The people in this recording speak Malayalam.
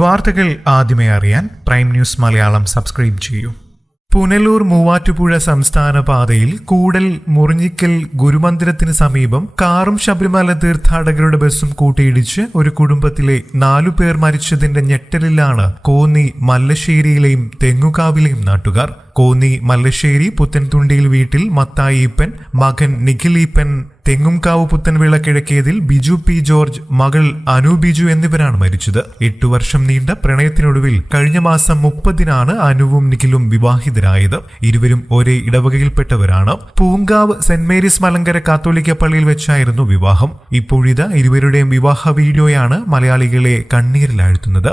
വാർത്തകൾ ആദ്യമേ അറിയാൻ പ്രൈം ന്യൂസ് മലയാളം സബ്സ്ക്രൈബ് ചെയ്യൂ. പുനലൂർ മൂവാറ്റുപുഴ സംസ്ഥാന പാതയിൽ കൂടൽ മുറിഞ്ഞിക്കൽ ഗുരുമന്ദിരത്തിന് സമീപം കാറും ശബരിമല തീർത്ഥാടകരുടെ ബസ്സും കൂട്ടിയിടിച്ച് ഒരു കുടുംബത്തിലെ 4 പേർ മരിച്ചതിന്റെ ഞെട്ടലിലാണ് കോന്നി മല്ലശ്ശേരിയിലെയും തെങ്ങുകാവിലെയും നാട്ടുകാർ. കോന്നി മല്ലശ്ശേരി പുത്തൻതുണ്ടിയിൽ വീട്ടിൽ മത്തായി ഈപ്പൻ, മകൻ നിഖിൽ ഈപ്പൻ, തെങ്ങുംകാവ് പുത്തൻവിള കിഴക്കേതിൽ ബിജു പി ജോർജ്, മകൾ അനു ബിജു എന്നിവരാണ് മരിച്ചത്. 8 വർഷം നീണ്ട പ്രണയത്തിനൊടുവിൽ കഴിഞ്ഞ മാസം 30-നാണ് അനുവും നിഖിലും വിവാഹിതരായത്. ഇരുവരും ഒരേ ഇടവകയിൽപ്പെട്ടവരാണ്. പൂങ്കാവ് സെന്റ് മേരീസ് മലങ്കര കാത്തോലിക്ക പള്ളിയിൽ വെച്ചായിരുന്നു വിവാഹം. ഇപ്പോഴിത് ഇരുവരുടെയും വിവാഹ വീഡിയോയാണ് മലയാളികളെ കണ്ണീരിലാഴ്ത്തുന്നത്.